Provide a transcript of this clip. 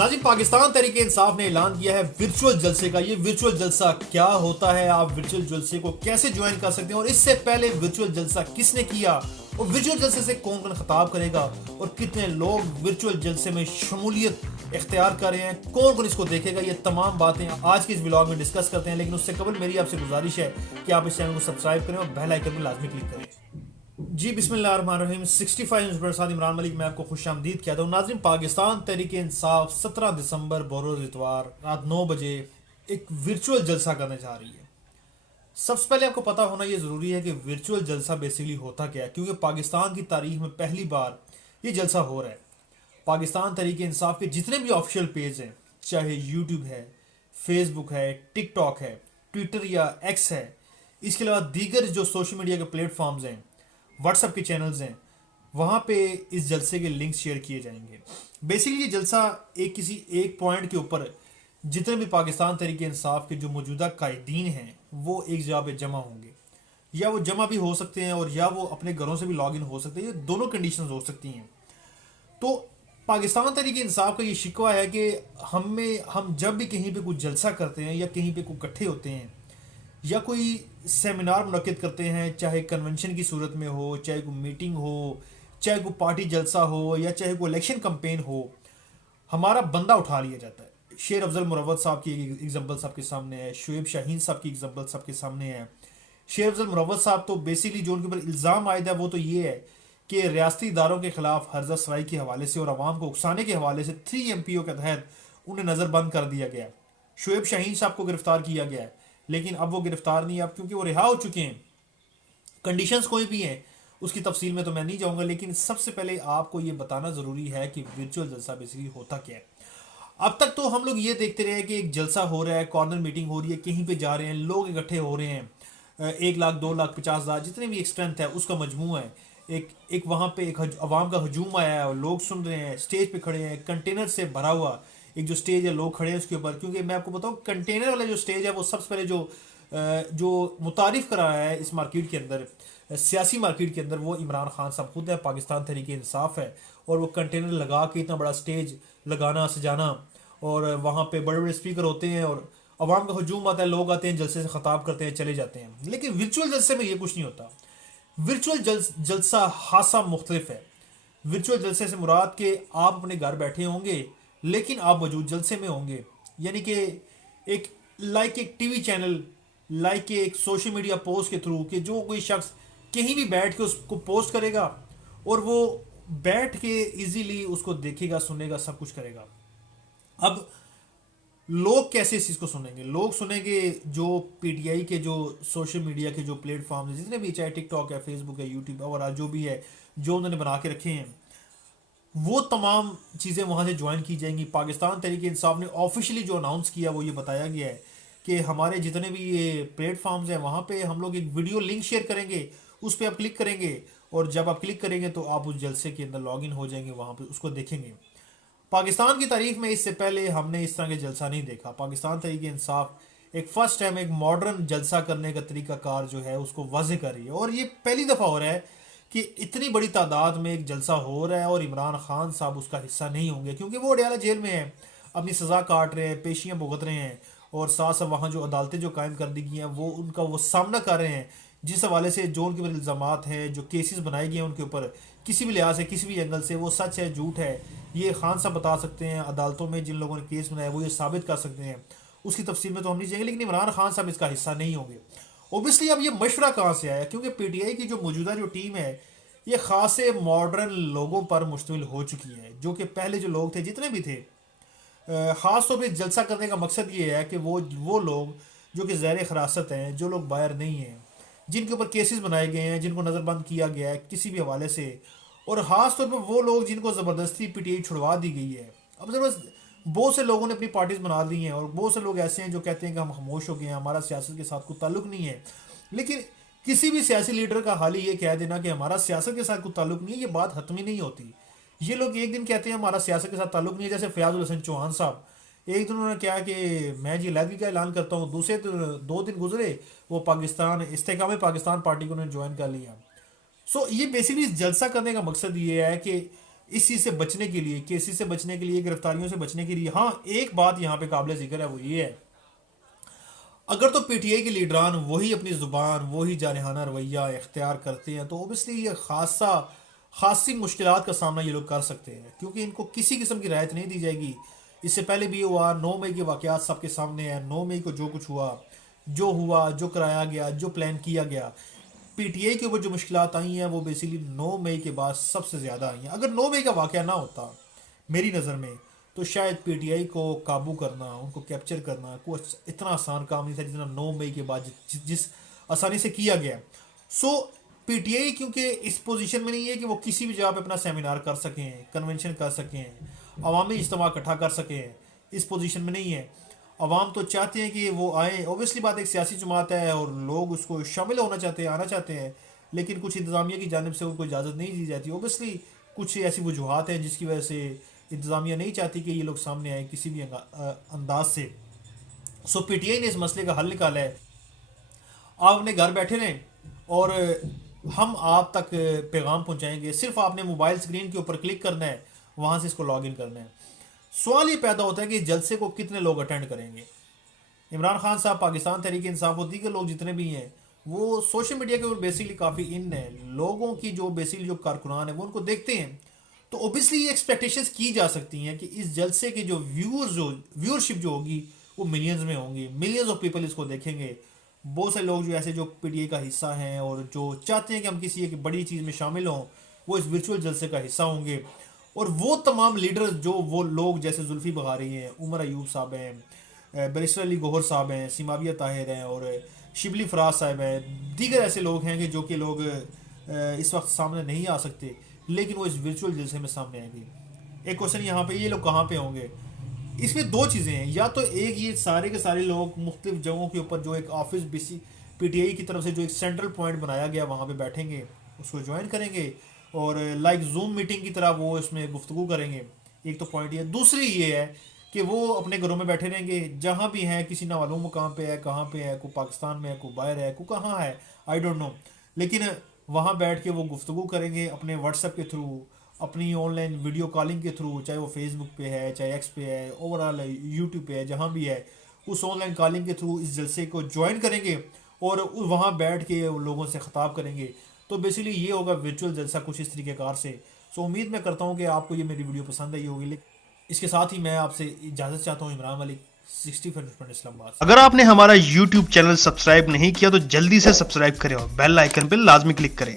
नाज़रीन, पाकिस्तान तहरीक इंसाफ ने ऐलान किया है वर्चुअल जलसे का। ये वर्चुअल जलसा क्या होता है, आप वर्चुअल जलसे को कैसे ज्वाइन कर सकते हैं और इससे पहले वर्चुअल जलसा किसने किया और वर्चुअल जलसे से कौन कौन खिताब करेगा और कितने लोग वर्चुअल जलसे में शमूलियत इख्तियार कर रहे हैं, कौन कौन इसको देखेगा, ये तमाम बातें आज के इस व्लॉग में डिस्कस करते हैं। लेकिन उससे कबल मेरी आपसे गुजारिश है कि आप इस चैनल को सब्सक्राइब करें और बेल आइकन में लाजमी क्लिक करें। जी बिस्मिल्लाहिर्रहमानिर्रहीम। 65 न्यूज़ पर साथ इमरान मलिक मैं आपको खुशामदीद कहता हूँ। नाज़रीन, पाकिस्तान तहरीक इंसाफ 17 दिसंबर बरोज़ इतवार रात 9 बजे एक वर्चुअल जलसा करने जा रही है। सबसे पहले आपको पता होना ये ज़रूरी है कि वर्चुअल जलसा बेसिकली होता क्या है, क्योंकि पाकिस्तान की तारीख में पहली बार ये जलसा हो रहा है। पाकिस्तान तहरीक इंसाफ के जितने भी ऑफिशियल पेज हैं, चाहे यूट्यूब है, फेसबुक है, टिकटॉक है, ट्विटर या एक्स है, इसके अलावा दीगर जो सोशल मीडिया के प्लेटफॉर्म्स हैं, व्हाट्सएप के चैनल्स हैं, वहाँ पे इस जलसे के लिंक्स शेयर किए जाएंगे। बेसिकली ये जलसा किसी एक पॉइंट के ऊपर जितने भी पाकिस्तान तहरीक इंसाफ के जो मौजूदा कायदीन हैं वो एक जगह पे जमा होंगे, या वो जमा भी हो सकते हैं और या वो अपने घरों से भी लॉग इन हो सकते हैं। ये दोनों कंडीशंस हो सकती हैं। तो पाकिस्तान तहरीक इंसाफ का ये शिकवा है कि हम जब भी कहीं पे कुछ जलसा करते हैं या कहीं पे कुछ इकट्ठे होते हैं या कोई सेमिनार मुनक्किद करते हैं, चाहे कन्वेंशन की सूरत में हो, चाहे कोई मीटिंग हो, चाहे कोई पार्टी जलसा हो या चाहे कोई इलेक्शन कंपेन हो, हमारा बंदा उठा लिया जाता है। शेर अफजल मुरव्वत साहब की एग्जांपल सबके सामने है, शुएब शाहीन साहब की एग्जांपल सबके सामने है। शेर अफजल मुरव्वत साहब तो बेसिकली जो उनके ऊपर इल्ज़ाम आयद है वो तो ये है कि रियासती इदारों के खिलाफ हर्जा सराई के हवाले से और अवाम को उकसाने के हवाले से 3 MPO के तहत उन्हें नज़रबंद कर दिया गया। शुएब शाहीन साहब को गिरफ्तार किया गया है, लेकिन अब वो गिरफ्तार नहीं है, अब क्योंकि वो रिहा हो चुके हैं। कंडीशंस कोई भी हैं, उसकी तफसील में तो मैं नहीं जाऊंगा, लेकिन सबसे पहले आपको ये बताना ज़रूरी है कि वर्चुअल जलसा बेसिकली होता क्या है। अब तक तो हम लोग ये देखते रहे कि एक जलसा हो रहा है, कॉर्नर मीटिंग हो रही है, कहीं पे जा रहे हैं, लोग इकट्ठे हो रहे हैं, 1 लाख 2 लाख 50,000 जितने भी एक स्ट्रेंथ है उसका मजमू है। एक वहाँ पे एक अवाम का हजूम आया है और लोग सुन रहे हैं, स्टेज पे खड़े हैं, कंटेनर से भरा हुआ एक जो स्टेज है, लोग खड़े हैं उसके ऊपर। क्योंकि मैं आपको बताऊँ, कंटेनर वाला जो स्टेज है वो सबसे पहले जो मुतारिफ कराया है इस मार्केट के अंदर, सियासी मार्केट के अंदर, वो इमरान खान साहब खुद है, पाकिस्तान तहरीक इंसाफ है। और वो कंटेनर लगा के इतना बड़ा स्टेज लगाना, सजाना, और वहाँ पे बड़े बड़े स्पीकर होते हैं और अवाम का हजूम आता है, लोग आते हैं, जलसे से खताब करते हैं, चले जाते हैं। लेकिन वर्चुअल जलसे में ये कुछ नहीं होता। वर्चुअल जलसा खासा मुख्तलिफ है। वर्चुअल जलसे से मुराद के आप अपने घर बैठे होंगे लेकिन आप मौजूद जलसे में होंगे, यानी कि एक टीवी चैनल, एक सोशल मीडिया पोस्ट के थ्रू कि जो कोई शख्स कहीं भी बैठ के उसको पोस्ट करेगा और वो बैठ के इजीली उसको देखेगा, सुनेगा, सब कुछ करेगा। अब लोग कैसे इस चीज़ को सुनेंगे? लोग सुनेंगे जो पीटीआई के जो सोशल मीडिया के जो प्लेटफॉर्म है, जितने भी, चाहे टिकटॉक है, फेसबुक है, यूट्यूब और जो भी है, जो उन्होंने बना के रखे हैं, वो तमाम चीज़ें वहाँ से ज्वाइन की जाएंगी। पाकिस्तान तहरीक इंसाफ ने ऑफिशियली जो अनाउंस किया वो ये बताया गया है कि हमारे जितने भी ये प्लेटफॉर्म्स हैं वहाँ पे हम लोग एक वीडियो लिंक शेयर करेंगे, उस पर आप क्लिक करेंगे और जब आप क्लिक करेंगे तो आप उस जलसे के अंदर लॉगिन हो जाएंगे, वहाँ पे उसको देखेंगे। पाकिस्तान की तारीख में इससे पहले हमने इस तरह के जलसा नहीं देखा। पाकिस्तान तहरीक इंसाफ एक फर्स्ट टाइम एक मॉडर्न जलसा करने का तरीकाकार जो है उसको वाज़ेह कर रही है, और ये पहली दफ़ा हो रहा है कि इतनी बड़ी तादाद में एक जलसा हो रहा है और इमरान खान साहब उसका हिस्सा नहीं होंगे, क्योंकि वो अडयाला जेल में हैं, अपनी सज़ा काट रहे हैं, पेशियाँ भुगत रहे हैं, और साथ साथ वहाँ जो अदालतें जो कायम कर दी गई हैं वो उनका वो सामना कर रहे हैं, जिस हवाले से जो उनके ऊपर इल्ज़ामात हैं, जो केसेस बनाए गए हैं उनके ऊपर, किसी भी लिहाज से, किसी भी एंगल से वो सच है झूठ है, ये खान साहब बता सकते हैं। अदालतों में जिन लोगों ने केस बनाया वो ये साबित कर सकते हैं, उसकी तफसील में तो हम नहीं जाएंगे, लेकिन इमरान खान साहब इसका हिस्सा नहीं होंगे। ओबियसली अब ये मशवरा कहाँ से आया? क्योंकि पीटीआई की जो मौजूदा जो टीम है ये खासे मॉडर्न लोगों पर मुश्तमिल हो चुकी है, जो कि पहले जो लोग थे, जितने भी थे, ख़ास तौर पर जलसा करने का मकसद ये है कि वो लोग जो कि ज़ैर हिरासत हैं, जो लोग बाहर नहीं हैं, जिनके ऊपर केसेस बनाए गए हैं, जिनको नज़रबंद किया गया है किसी भी हवाले से, और ख़ास तौर पर वो लोग जिनको ज़बरदस्ती पीटीआई छुड़वा दी गई है। अब ज़बरदस्त बहुत से लोगों ने अपनी पार्टीज बना ली हैं और बहुत से लोग ऐसे हैं जो कहते हैं कि हम खामोश हो गए हैं, हमारा सियासत के साथ कोई ताल्लुक नहीं है। लेकिन किसी भी सियासी लीडर का हाल ही ये कह देना कि हमारा सियासत के साथ कोई ताल्लुक नहीं है, ये बात हतमी नहीं होती। ये लोग एक दिन कहते हैं हमारा सियासत के साथ ताल्लुक नहीं है, जैसे फयाजुल हसन चौहान साहब, एक दिन उन्होंने कहा कि मैं जी अलहदगी का ऐलान करता हूँ, दूसरे 2 दिन गुजरे वो पाकिस्तान इस्तेकाम पाकिस्तान पार्टी को उन्होंने ज्वाइन कर लिया। सो ये बेसिकली जलसा करने का मकसद ये है कि इस चीज़ से बचने के लिए, केसेस से बचने के लिए, गिरफ्तारियों से बचने के लिए, हाँ एक बात यहाँ पे काबिल जिक्र है, वो ये है, अगर तो पीटीआई के लीडरान वही अपनी ज़ुबान, वही जारहाना रवैया इख्तियार करते हैं, तो ओबियसली ये खासी मुश्किलात का सामना ये लोग कर सकते हैं, क्योंकि इनको किसी किस्म की रियायत नहीं दी जाएगी। इससे पहले भी हुआ, 9 मई के वाक़यात सबके सामने है। 9 मई को जो कुछ हुआ, जो कराया गया, जो प्लान किया गया, पीटीआई के ऊपर जो मुश्किलात आई हैं वो बेसिकली 9 मई के बाद सबसे ज़्यादा आई हैं। अगर 9 मई का वाक़या ना होता मेरी नज़र में, तो शायद पीटीआई को काबू करना, उनको कैप्चर करना कुछ इतना आसान काम नहीं था जितना 9 मई के बाद जिस आसानी से किया गया। सो पीटीआई क्योंकि इस पोजीशन में नहीं है कि वो किसी भी जगह पे अपना सेमिनार कर सकें, कन्वेंशन कर सकें, अवामी इज्तिमा इकट्ठा कर सकें, इस पोजीशन में नहीं है। अवाम तो चाहते हैं कि वो आए, ओबियसली बात एक सियासी जमात है और लोग उसको शामिल होना चाहते हैं, आना चाहते हैं, लेकिन कुछ इंतज़ामिया की जानिब से उनको इजाज़त नहीं दी जाती। ओबियसली कुछ ऐसी वजूहत हैं जिसकी वजह से इंतज़ामिया नहीं चाहती कि ये लोग सामने आए किसी भी अंदाज से। सो पीटीआई ने इस मसले का हल निकाला है, आप अपने घर बैठे रहें और हम आप तक पैगाम पहुंचाएंगे। सिर्फ आपने मोबाइल स्क्रीन के ऊपर क्लिक करना है, वहाँ से इसको लॉगिन करना है। सवाल ये पैदा होता है कि जलसे को कितने लोग अटेंड करेंगे। इमरान खान साहब, पाकिस्तान तहरीक इंसाफ और दीगर लोग जितने भी हैं, वो सोशल मीडिया के ऊपर बेसिकली काफ़ी इन है। लोगों की जो बेसिकली जो कारकुनान है वो उनको देखते हैं, तो ओबियसली ये एक्सपेक्टेशंस की जा सकती हैं कि इस जलसे के जो व्यूअरशिप जो होगी वो मिलियंस में होंगी, मिलियंस ऑफ पीपल इसको देखेंगे। बहुत से लोग जो ऐसे जो पीटीआई का हिस्सा हैं और जो चाहते हैं कि हम किसी एक बड़ी चीज़ में शामिल हों, वो इस वर्चुअल जलसे का हिस्सा होंगे। और वो तमाम लीडर्स जो वो लोग जैसे जुल्फी बखारी हैं, उमर अयूब साहब हैं, बैरिस्टर अली गौहर साहब हैं, सिमाविया ताहिर हैं और शिबली फराज साहब हैं, दीगर ऐसे लोग हैं कि जो कि लोग इस वक्त सामने नहीं आ सकते, लेकिन वो इस वर्चुअल जलसे में सामने आएंगे। एक क्वेश्चन यहाँ पे, ये लोग कहाँ पे होंगे? इसमें दो चीज़ें हैं, या तो एक ये सारे के सारे लोग मुख्तलिफ जगहों के ऊपर जो एक ऑफिस पीटीआई की तरफ से जो एक सेंट्रल पॉइंट बनाया गया वहाँ पे बैठेंगे, उसको ज्वाइन करेंगे और लाइक जूम मीटिंग की तरह वो इसमें गुफ्तगू करेंगे। एक तो पॉइंट ये। दूसरी ये है कि वो अपने घरों में बैठे रहेंगे, जहाँ भी हैं, किसी ना मालूम कहाँ पे है, कहाँ पे है, कोई पाकिस्तान में है, कोई बाहर है, कोई कहाँ है, आई डोंट नो, लेकिन वहाँ बैठ के वो गुफ्तगू करेंगे अपने व्हाट्सएप के थ्रू, अपनी ऑनलाइन वीडियो कॉलिंग के थ्रू, चाहे वो फेसबुक पे है, चाहे एक्स पे है, ओवरऑल यूट्यूब पे है, जहाँ भी है, उस ऑनलाइन कॉलिंग के थ्रू इस जलसे को ज्वाइन करेंगे और वहाँ बैठ के लोगों से ख़िताब करेंगे। तो बेसिकली ये होगा वर्चुअल जलसा कुछ इस तरीके कार से। सो उम्मीद मैं करता हूँ कि आपको ये मेरी वीडियो पसंद आई होगी। लेकिन इसके साथ ही मैं आपसे इजाज़त चाहता हूँ। इमरान मलिक, 65 इस्लामाबाद। अगर आपने हमारा YouTube चैनल सब्सक्राइब नहीं किया तो जल्दी से सब्सक्राइब करें और बेल आइकन पर लाजमी क्लिक करें।